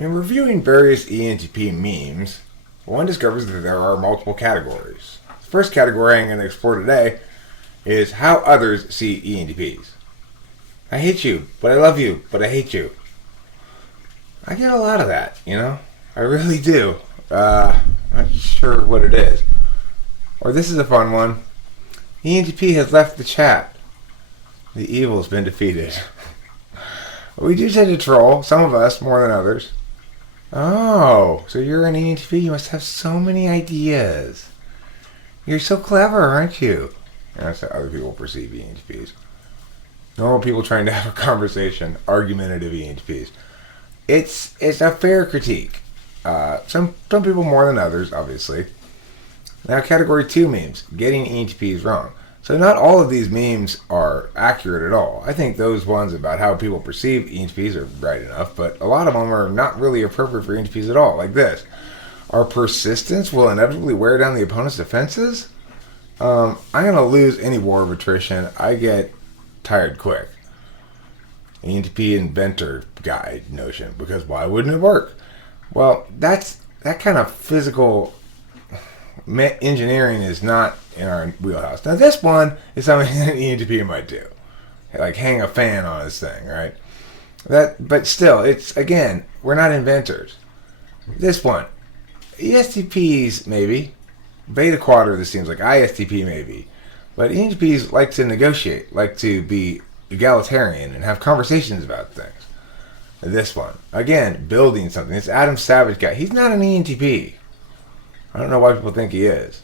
In reviewing various ENTP memes, one discovers that there are multiple categories. The first category I'm going to explore today is how others see ENTPs. I hate you, but I love you, but I hate you. I get a lot of that, you know? I really do. Not sure what it is. Or this is a fun one. ENTP has left the chat. The evil has been defeated. We do tend to troll, some of us more than others. Oh, so you're an ENTP? You must have so many ideas. You're so clever, aren't you? And that's how other people perceive ENTPs. Normal people trying to have a conversation, argumentative ENTPs. It's a fair critique. Some people more than others, obviously. Now, category 2 memes, getting ENTPs wrong. So not all of these memes are accurate at all. I think those ones about how people perceive ENTPs are right enough, but a lot of them are not really appropriate for ENTPs at all, like this. Our persistence will inevitably wear down the opponent's defenses? I'm going to lose any war of attrition. I get tired quick. ENTP inventor guide notion, because why wouldn't it work? Well, that kind of physical engineering is not in our wheelhouse. Now, this one is something that an ENTP might do, like hang a fan on his thing, right? But still, it's again, we're not inventors. This one, ESTPs maybe, beta quadra. This seems like ISTP maybe, but ENTPs like to negotiate, like to be egalitarian and have conversations about things. This one, again, building something. This Adam Savage guy, he's not an ENTP. I don't know why people think he is.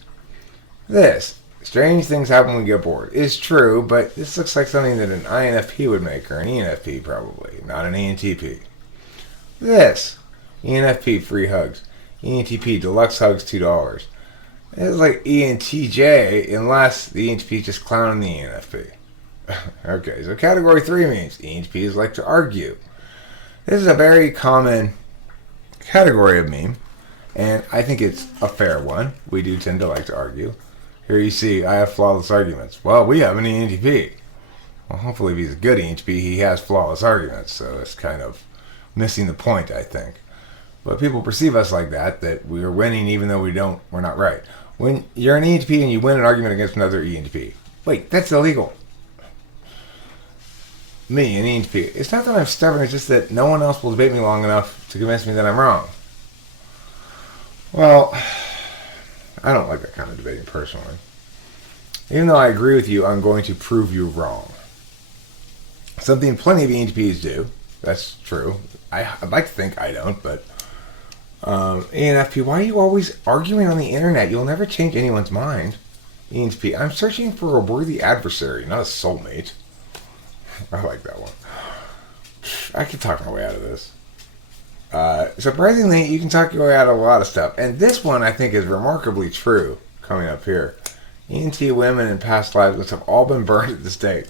This, strange things happen when we get bored, is true, but this looks like something that an INFP would make, or an ENFP probably, not an ENTP. This, ENFP free hugs. ENTP deluxe hugs $2. It's like ENTJ, unless the ENTP is just clowning the ENFP. Okay, so category 3 means ENTPs like to argue. This is a very common category of meme, and I think it's a fair one. We do tend to like to argue. Here you see, I have flawless arguments. Well, we have an ENTP. Well, hopefully if he's a good ENTP, he has flawless arguments, so it's kind of missing the point, I think. But people perceive us like that we are winning even though we're not right. When you're an ENTP and you win an argument against another ENTP, wait, that's illegal. Me, an ENTP. It's not that I'm stubborn, it's just that no one else will debate me long enough to convince me that I'm wrong. Well, I don't like that kind of debating personally. Even though I agree with you, I'm going to prove you wrong. Something plenty of ENTPs do. That's true. I'd like to think I don't, but ENFP, why are you always arguing on the internet? You'll never change anyone's mind. ENTP, I'm searching for a worthy adversary, not a soulmate. I like that one. I can talk my way out of this. Surprisingly, you can talk your way out of a lot of stuff. And this one, I think, is remarkably true, coming up here. ENT women in past lives must have all been burned at the stake.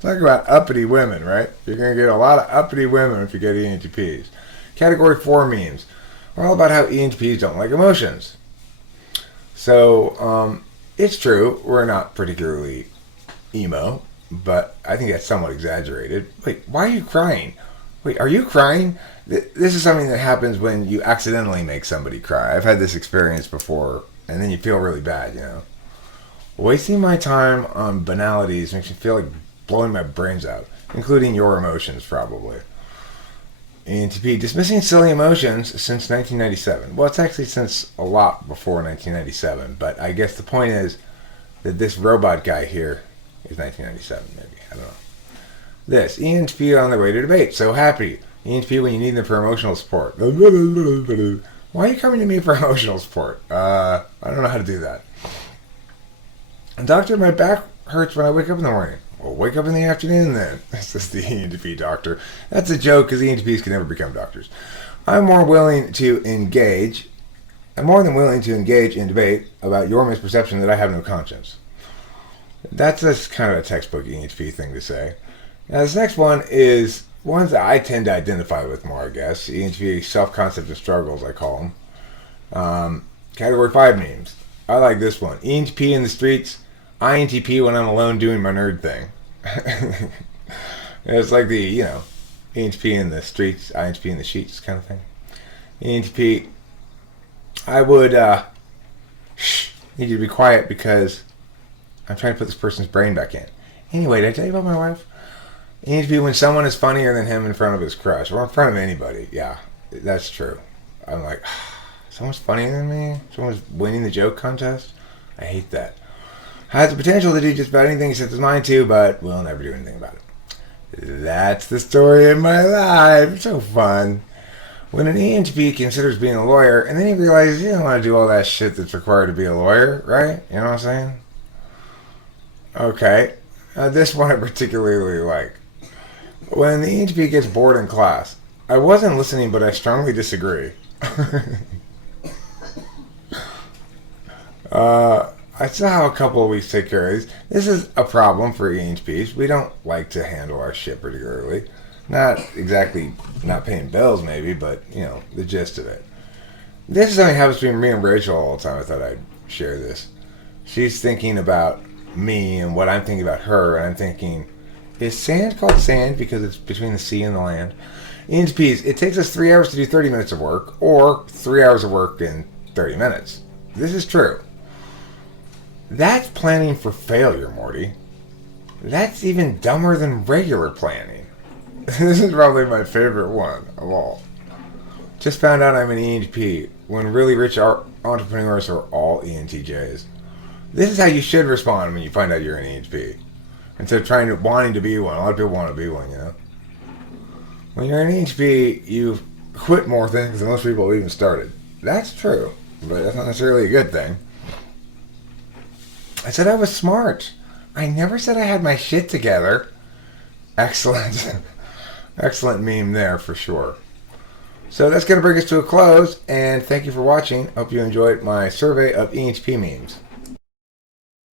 Talk about uppity women, right? You're going to get a lot of uppity women if you get ENTPs. Category 4 memes. We're all about how ENTPs don't like emotions. So, it's true, we're not particularly emo, but I think that's somewhat exaggerated. Wait, why are you crying? Wait, are you crying? This is something that happens when you accidentally make somebody cry. I've had this experience before, and then you feel really bad, you know. Wasting my time on banalities makes me feel like blowing my brains out, including your emotions, probably. ENTP, dismissing silly emotions since 1997. Well, it's actually since a lot before 1997, but I guess the point is that this robot guy here is 1997, maybe. I don't know. This, ENTP on their way to debate. So happy. ENTP when you need them for emotional support. Why are you coming to me for emotional support? I don't know how to do that. Doctor, my back hurts when I wake up in the morning. Well, wake up in the afternoon then. This is the ENTP doctor. That's a joke because ENTPs can never become doctors. I'm more than willing to engage in debate about your misperception that I have no conscience. That's just kind of a textbook ENTP thing to say. Now, this next one is ones that I tend to identify with more, I guess. ENTP self-concept of struggles, I call them. Category 5 memes. I like this one. ENTP in the streets, INTP when I'm alone doing my nerd thing. It's like the, ENTP in the streets, INTP in the sheets kind of thing. ENTP, I would need you to be quiet because I'm trying to put this person's brain back in. Anyway, did I tell you about my wife? ENTP, when someone is funnier than him in front of his crush, or in front of anybody, yeah, that's true. I'm like, someone's funnier than me? Someone's winning the joke contest? I hate that. Has the potential to do just about anything he sets his mind to, but will never do anything about it. That's the story of my life. So fun. When an ENTP considers being a lawyer, and then he realizes you don't want to do all that shit that's required to be a lawyer, right? You know what I'm saying? Okay. This one I particularly like. When the ENTP gets bored in class, I wasn't listening, but I strongly disagree. I saw how a couple of weeks take care of these. This is a problem for ENTPs. We don't like to handle our shit particularly. Not exactly not paying bills, maybe, but, you know, the gist of it. This is something that happens between me and Rachel all the time. I thought I'd share this. She's thinking about me and what I'm thinking about her, and I'm thinking, is sand called sand because it's between the sea and the land? ENTPs, it takes us 3 hours to do 30 minutes of work, or 3 hours of work in 30 minutes. This is true. That's planning for failure, Morty. That's even dumber than regular planning. This is probably my favorite one of all. Just found out I'm an ENTP when really rich entrepreneurs are all ENTJs. This is how you should respond when you find out you're an ENTP. Instead of wanting to be one. A lot of people want to be one, you know. When you're an ENTP, you quit more things than most people even started. That's true, but that's not necessarily a good thing. I said I was smart. I never said I had my shit together. Excellent. Excellent meme there for sure. So that's going to bring us to a close, and thank you for watching. Hope you enjoyed my survey of ENTP memes.